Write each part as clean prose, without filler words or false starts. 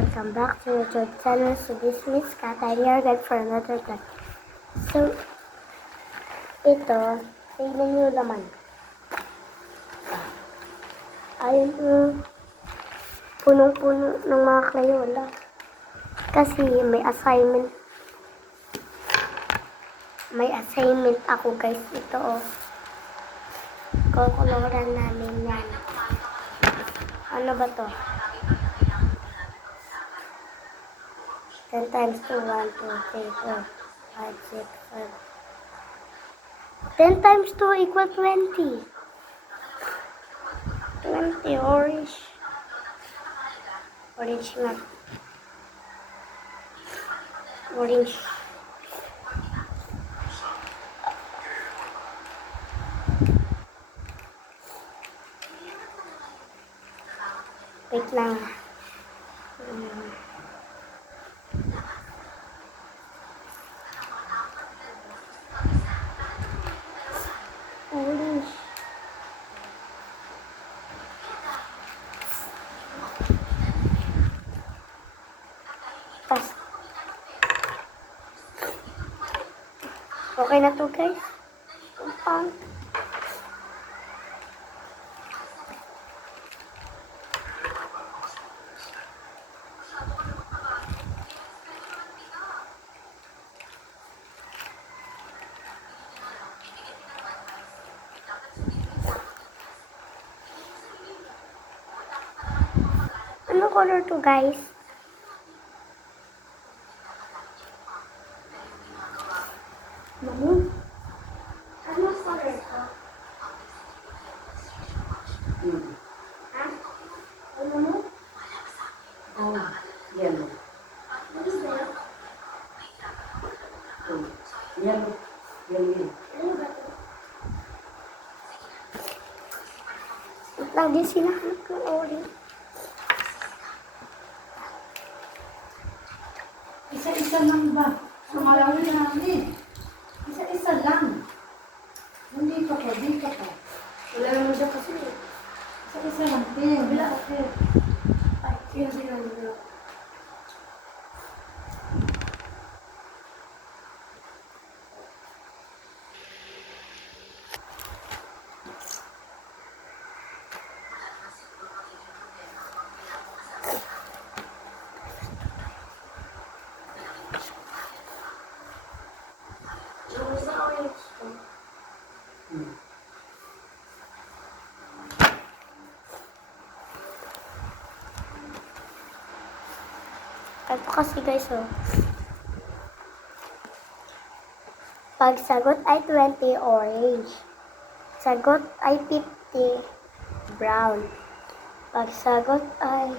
Welcome back to YouTube channel. So this is Kat. I'm here again for another class. So, ito, tingnan nyo naman. Ayun punong-puno ng mga Crayola. Kasi may assignment. May assignment ako guys. Ito Kukuluran namin yan. Ano ba to? 10 times 2, 1, 2, 3, 4, 5, 6, 7. 10 times 2 equal 20. 20 orange. Orange nga. Orange. Wait lang. Orange. Okay na to guys. Pang. Ano color to guys? Ano? Ano color to? Ha? Ano mo? Yellow. Ano sa'yo? Yellow. Yellow. Ano ba to? Wait lang din sinahanap ko orange. Isa-isa lang ba? Sumalawin namin. Isa-isa lang. Dito ko, dito ko. Wala naman siya kasi. Isa-isa lang. Bila ako. Ay, yun sila. Yung sa orange ko. Ito kasi guys, Pag sagot ay 20, orange. Sagot ay 50, brown. Pag sagot ay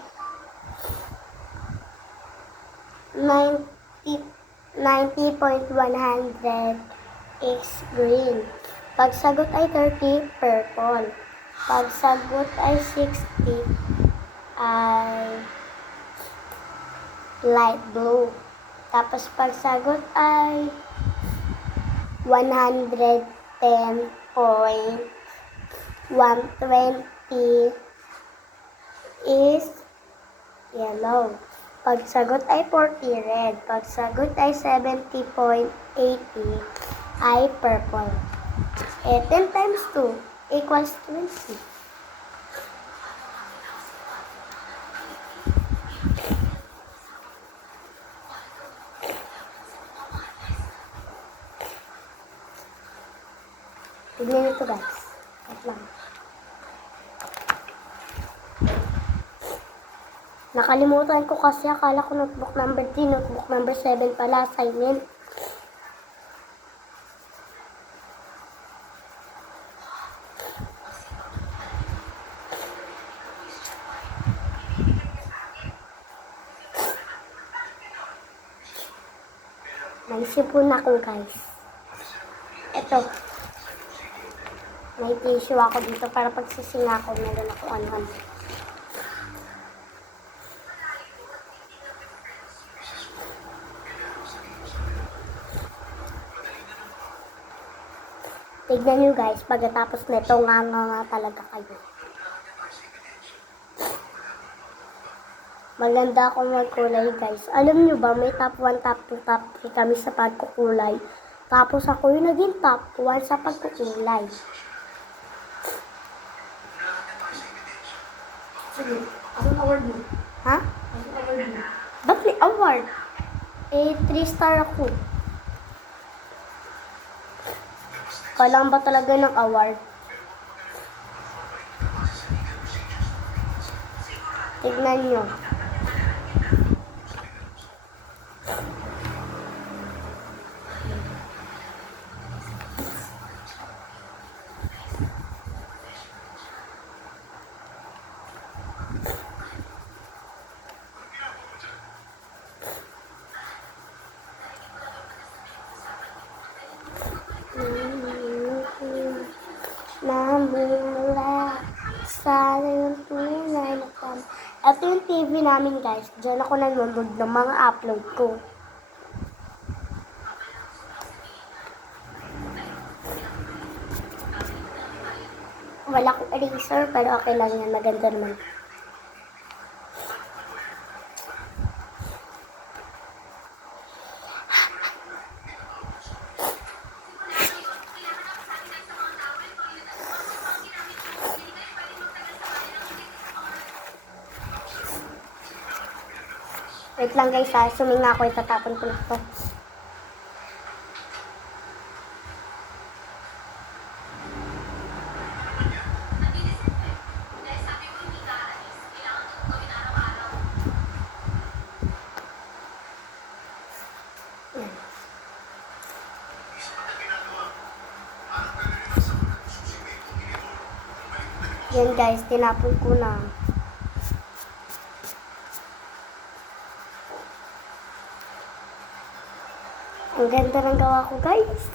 90.100 is green. Pag sagot ay 30, purple. Pag sagot ay 60 ay light blue. Tapos pag sagot ay 110.120 is yellow. Pag sagot ay 40, red. Pag sagot ay 70.80 ay purple. 10 times 2 equals 20. Tignan nito guys. Wait lang. Nakalimutan ko kasi akala ko notebook number 3, notebook number 7 pala assignment. Naisipon ako guys. Ito. May tissue ako dito para pagsisinga ako, meron ako ano. Tignan nyo guys, pagkatapos nito nga talaga kayo. Maganda ako magkulay, guys. Alam nyo ba, may top 1, top 2, top 3 kami sa pagkukulay. Tapos ako yung naging top 1 sa pagkukulay. Sige, anong award mo? Ha? Anong award mo? Ba't may award? 3 star ako. Kailangan ba talaga ng award? Tignan nyo. Namula sa yung tunay na kam. Ito yung TV namin, guys. Diyan ako nanonood ng mga upload ko. Wala akong eraser, pero okay lang yan. Maganda naman. Wait lang, guys, ha. Suminga ako, itatapon ko na ito. Yan, guys, tinapon ko na. Ang ganda ng gawa ko, guys.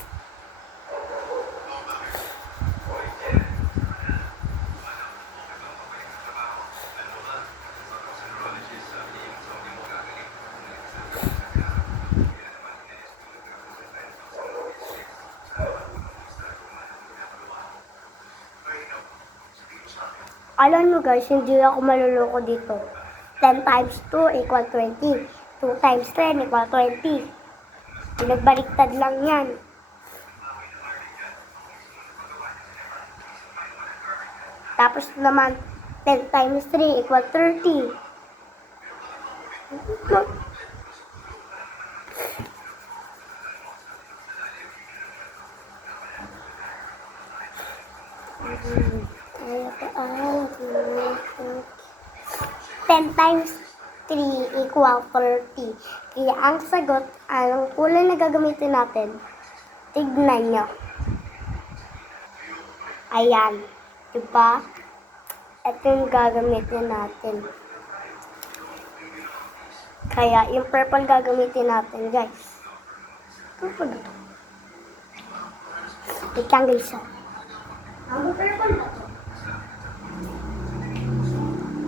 Alam nyo, guys, hindi ako maluloko dito. 10 times 2 equal 20. 2 times 10 equal 20. Pinagbaliktad lang yan. Tapos naman, 10 times 3 equal 30. Ten times 3 equal 30. Kaya ang sagot, anong kulay na gagamitin natin? Tignan nyo. Ayan. Diba? Ito yung gagamitin natin. Kaya yung purple gagamitin natin, guys. Purple ito. Wait lang, guys. Ang purple na to.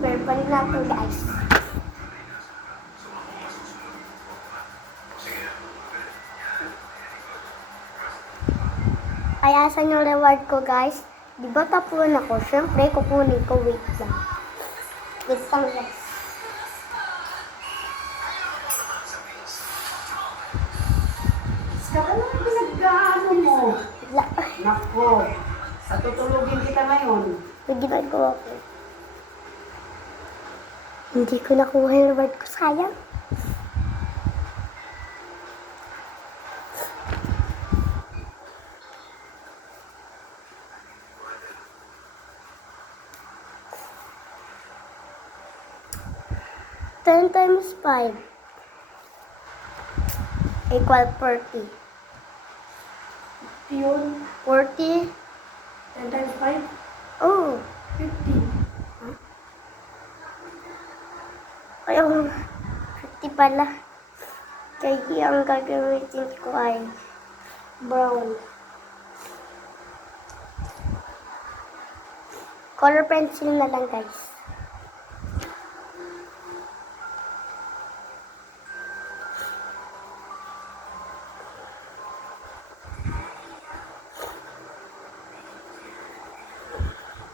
Purple na to, guys. Kaya saan yung reward ko, guys? Di ba tapuan ako? Siyempre, kukunin ko. Wait lang. Wait lang, guys. Saka ano yung pinag-ano mo? Wala. Nako, tutulugin kita ngayon. Hindi ba ko ako? Hindi ko nakuha yung reward ko. Sayang. Ten times 5 equal 40. Yun, 40? 10 times 5, Oh. 50. Ayun. 50 pala. Kaya ang gagamitin ko ay brown. Color pencil na lang, guys.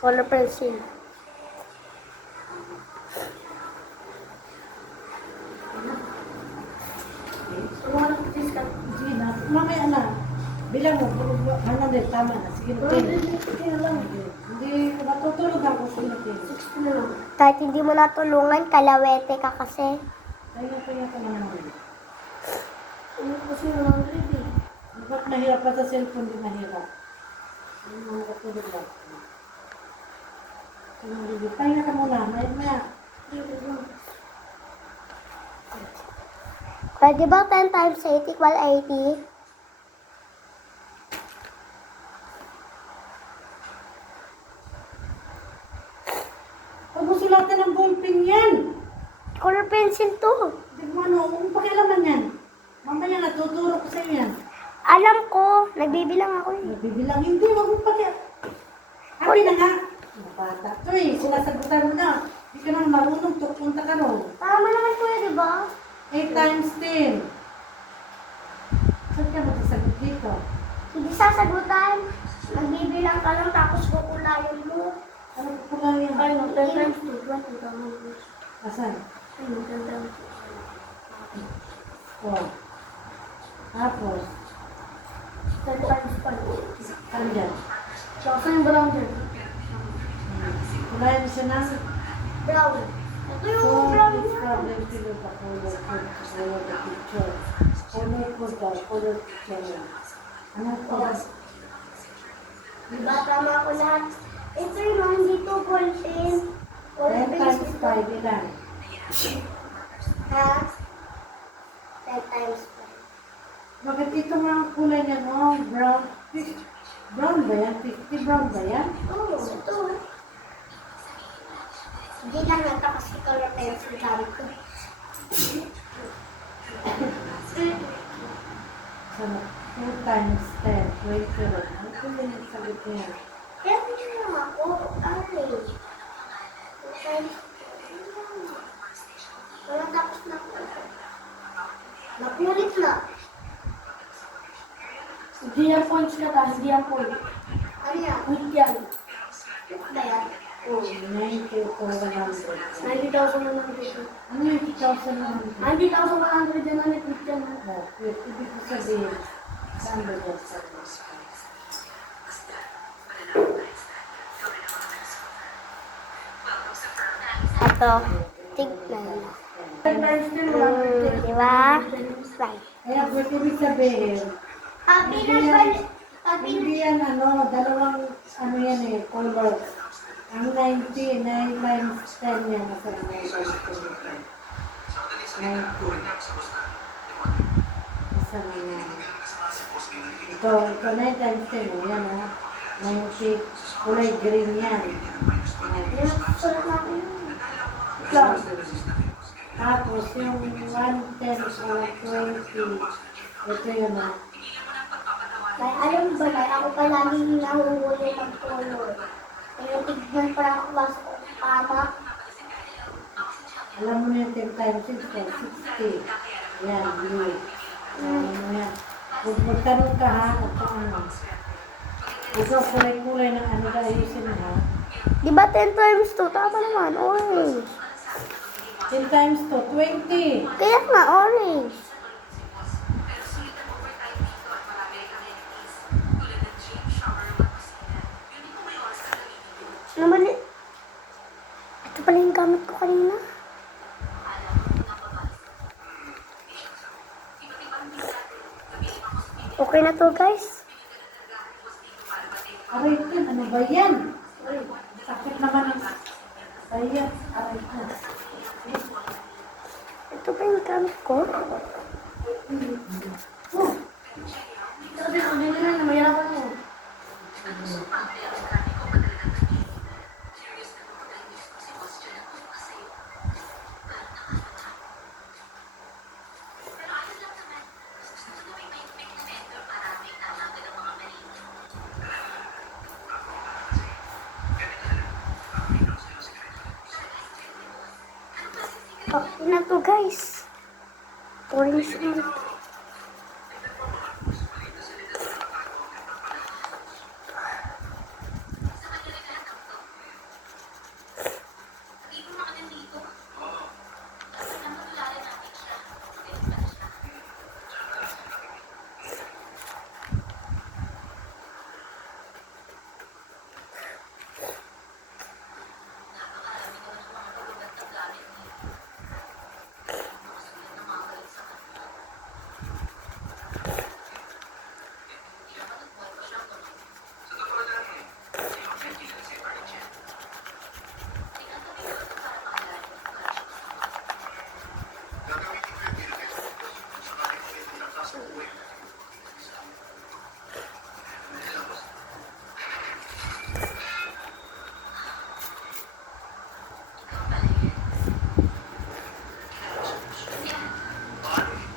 Color pencil. Mamaya na. Bilang mo, 100, tama na. Sige, 10. Hindi, natutulog ako sa 10. Kahit hindi mo natulungan, kalawete ka kasi. Kaya ka naman. Ano kasi 100 eh. Ba't mahirap pa sa cellphone, di mahirap? Ano matutulog lang. Kaya ka muna, maya. Pwede ba 10 times 8 equal 80? Huwag mo sulatan ng ballpen yan. Color pencil to. Di mo ano, kung pakialaman yan. Mamaya natuturo ko sa iyo yan. Alam ko, nagbibilang ako eh. Nabibilang, hindi, wag mo Sabi na nga. Mga bata to eh, sinasagutan mo na. Hindi ka nang marunong, punta ka ron. Tama naman kuya, di ba? 8 times 10. Saan ka magsasagot dito? Hindi sasagutan. Nagbibilang ka lang tapos kukulayan mo. Ano ko lang yan? Ay, 10 times 2. Asan? Ay, 10 times Oh. Tapos, 10 times 5. saan dyan? Saan yung brown dyan? Kulayan mo siya ng Brown. Ito yung So, brown this niya. problem to look at follow the picture. Follow picture. Ano po? Diba, tama ko lahat. Ito yung hindi to ballpen. 10 times 5, ilan? Ha? 10 times 5. Bakit ito mga kulay niya, no? Brown. Brown ba yan? 50 brown ba yan? Oo, ito. Hindi lang nata kasi color pencil gamit ko. Sana, 2 times 10, 20. Ano po yung sagot niya? Kaya hindi lang ako. Ay. 2 times. Wala tapos na ako. Nakulit na. Hindi yan points ka ta, hindi yan point. Ano yan? Point yan. Ano yan? Oh, 90 or 100. 90,000 na dito. Ano yung 2,100? 90,100 yan na ni yan. Oh, ibig ko sabihin, saan ba dyan sa Ito. Tignan. 10 times 10, Di ba? Right. Kaya pwede ibig sabihin, hindi yan ano, dalawang ano yan eh, colors. Ang 90, 9 times 10 yan, nasa 9 times 10. 90. Isa na yan. Ito 9 times 10, oh, yan ha. 90, kulay green yan. Tapos yung 110 or 20, ito yun ha. Kaya alam mo ba, ako pa laging nahuhuli mag-color. Kaya tignan para ako mas tama. Alam mo na yung 10 times 6, 60. Yan, blue. Alam mo yan. Huwag magtanong ka ha, at ano. Ikaw kulay-kulay ng ano ka ayusin ha. Di ba 10 times 2? Tama naman, orange. 10 times 2, 20. Kaya nga, orange. Naman eh. Ito pala yung gamit ko kanina. Okay na to, guys. Aray ka, ano ba yan? Sakit naman ang... Ayan, aray ka. Ito pa yung gamit ko. Sabi ko, hindi na, mayroon mo. Okay na to, guys. Orange na.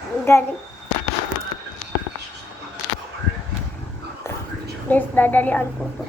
Galing. Guys, dadalian ko to.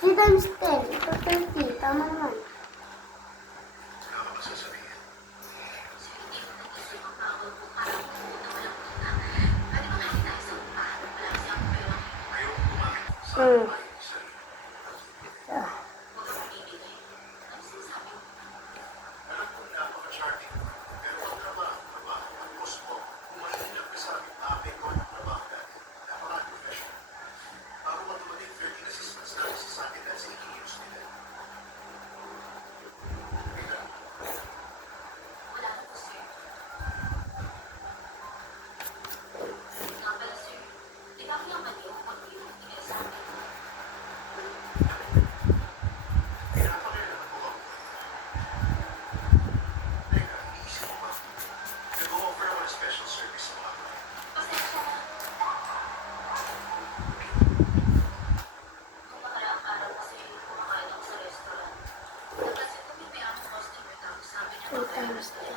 Three times 10, ito 30. Tama naman. Hmm. Three times 10.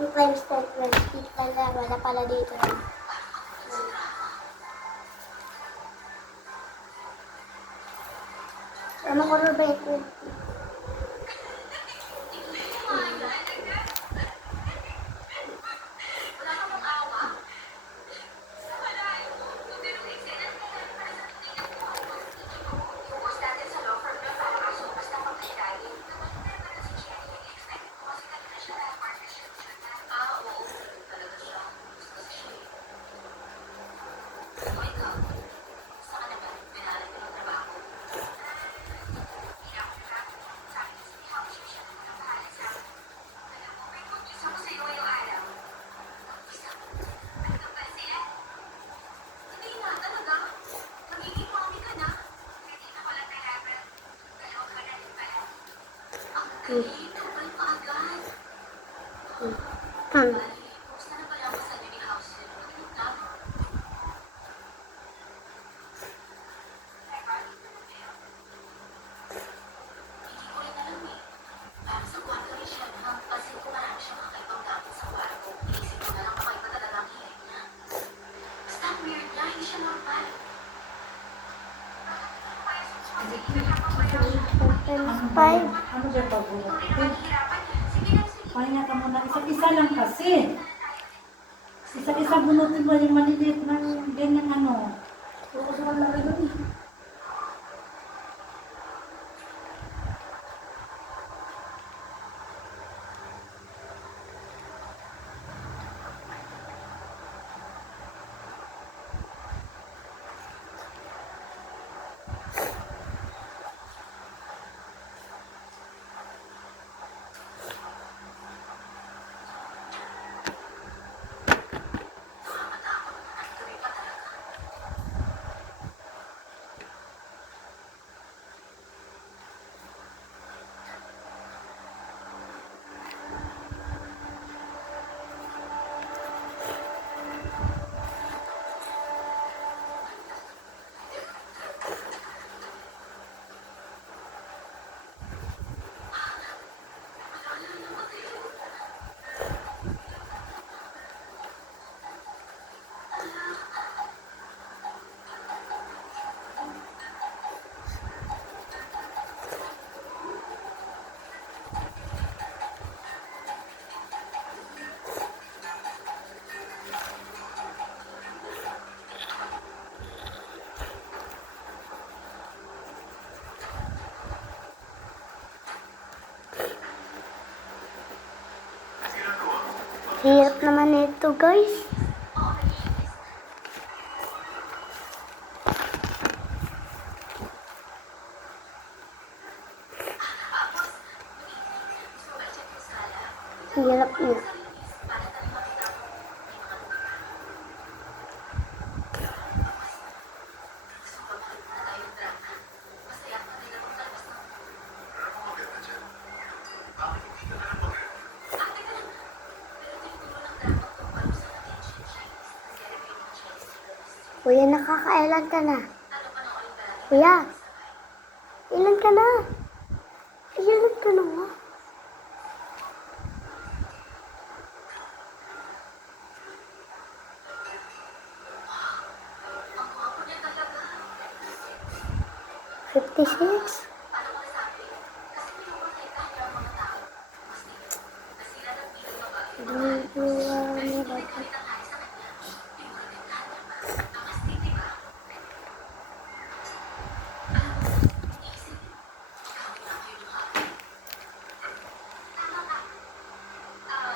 2 times 10, 20. Wala pala dito. Ano ko na ba ito? Five. Ano ba pagbunot? Pahinga ka muna. Isa-isa lang kasi. Isa-isa bunutin mo yung maliliit ng ganyang ano. Ako sa kanila rin doon. Hirap naman ito, guys. Hirap niya. Kuya, nakakailan ka na? Kuya, ilan ka na? Ilan ka na nga? $56? Dito